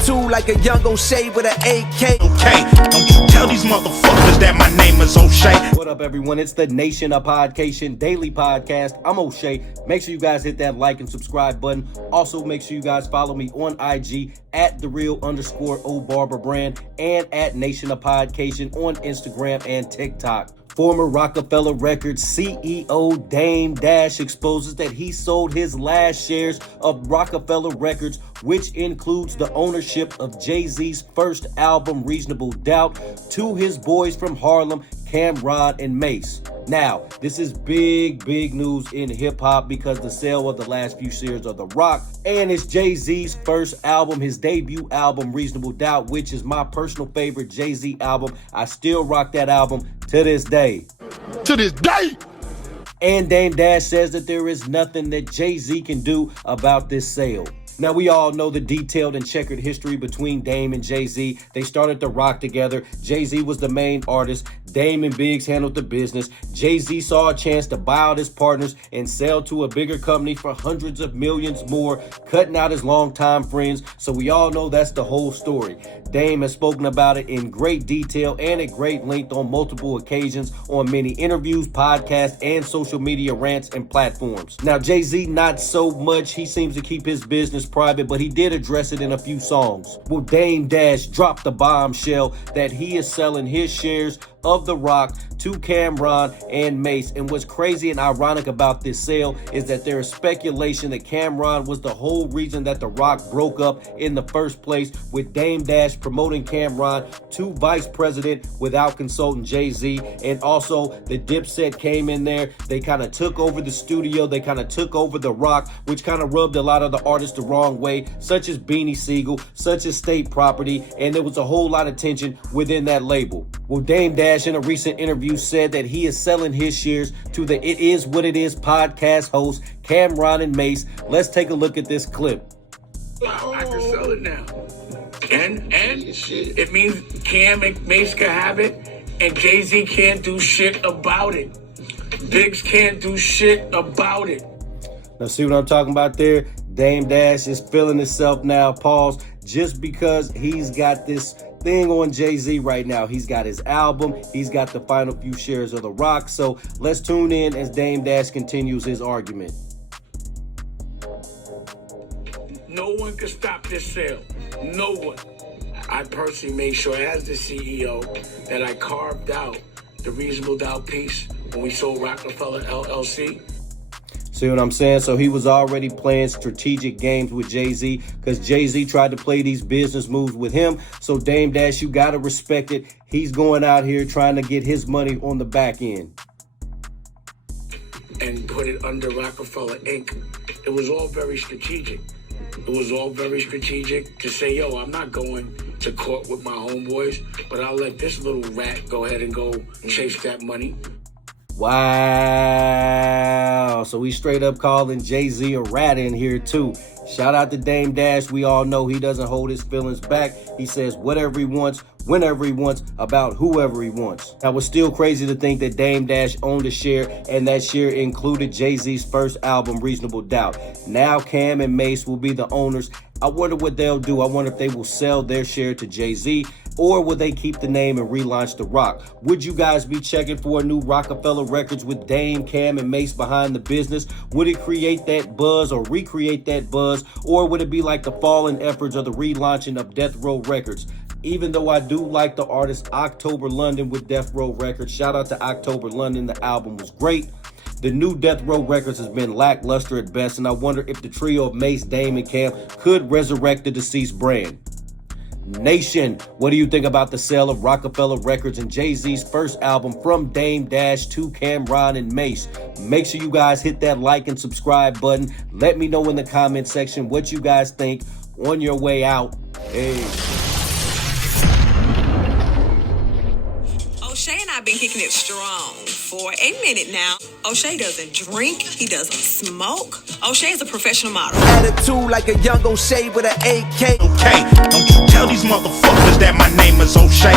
Attitude like a young O'Shea with an AK. Okay, don't you tell these motherfuckers that my name is O'Shea. What up, everyone? It's the Nation of Podcation Daily Podcast. I'm O'Shea. Make sure you guys hit that like and subscribe button. Also, make sure you guys follow me on IG at @thereal_OBarberbrand and at Nation of Podcation on Instagram and TikTok. Former ROCAFELLA Records CEO Dame Dash exposes that he sold his last shares of ROCAFELLA Records, which includes the ownership of Jay-Z's first album, Reasonable Doubt, to his boys from Harlem, Cameron and Mase. Now, this is big news in hip-hop because the sale of the last few shares of The Rock, and it's Jay-Z's first album, his debut album, Reasonable Doubt, which is my personal favorite Jay-Z album. I still rock that album to this day. To this day! And Dame Dash says that there is nothing that Jay-Z can do about this sale. Now, we all know the detailed and checkered history between Dame and Jay-Z. They started to rock together. Jay-Z was the main artist. Dame and Biggs handled the business. Jay-Z saw a chance to buy out his partners and sell to a bigger company for hundreds of millions more, cutting out his longtime friends. So we all know that's the whole story. Dame has spoken about it in great detail and at great length on multiple occasions on many interviews, podcasts, and social media rants and platforms. Now, Jay-Z, not so much. He seems to keep his business private, but he did address it in a few songs. Well, Dame Dash dropped the bombshell that he is selling his shares of The Rock to Cameron and Mase. And what's crazy and ironic about this sale is that there is speculation that Cameron was the whole reason that The Rock broke up in the first place, with Dame Dash promoting Cameron to vice president without consulting Jay-Z. And also the Dipset came in there. They kind of took over the studio. They kind of took over The Rock, which kind of rubbed a lot of the artists the wrong way, such as Beanie Siegel, such as State Property. And there was a whole lot of tension within that label. Well, Dame Dash in a recent interview said that he is selling his shares to the It Is What It Is podcast hosts Cameron and Mase. Let's take a look at this clip. I can sell it now. And it means Cam and Mase can have it, and Jay-Z can't do shit about it. Biggs can't do shit about it. Now, see what I'm talking about there? Dame Dash is feeling himself now, pause, just because he's got this thing on Jay-Z right now. He's got his album. He's got the final few shares of The Rock. So let's tune in as Dame Dash continues his argument. No one can stop this sale. No one. I personally made sure as the CEO that I carved out the Reasonable Doubt piece when we sold ROCAFELLA LLC. See what I'm saying? So he was already playing strategic games with Jay-Z because Jay-Z tried to play these business moves with him. So Dame Dash, you got to respect it. He's going out here trying to get his money on the back end. And put it under ROCAFELLA Inc. It was all very strategic. It was all very strategic to say, yo, I'm not going to court with my homeboys, but I'll let this little rat go ahead and go chase that money. Wow. So we straight up calling Jay-Z a rat in here too. Shout out to Dame Dash. We all know he doesn't hold his feelings back. He says whatever he wants, whenever he wants, about whoever he wants. Now, it's still crazy to think that Dame Dash owned a share, and that share included Jay-Z's first album, Reasonable Doubt. Now Cam and Mase will be the owners. I wonder what they'll do. I wonder if they will sell their share to Jay-Z, or will they keep the name and relaunch The Rock? Would you guys be checking for a new ROCAFELLA Records with Dame, Cam, and Mase behind the business? Would it create that buzz or recreate that buzz? Or would it be like the fallen efforts of the relaunching of Death Row Records? Even though I do like the artist October London with Death Row Records. Shout out to October London. The album was great. The new Death Row Records has been lackluster at best, and I wonder if the trio of Mase, Dame, and Cam could resurrect the deceased brand. Nation, what do you think about the sale of ROCAFELLA Records and Jay-Z's first album from Dame Dash to Cameron and Mase? Make sure you guys hit that like and subscribe button. Let me know in the comment section what you guys think on your way out. Hey. O'Shea and I have been kicking it strong for a minute now. O'Shea doesn't drink. He doesn't smoke. O'Shea is a professional model. Attitude like a young O'Shea with an AK. Okay, don't you tell these motherfuckers that my name is O'Shea.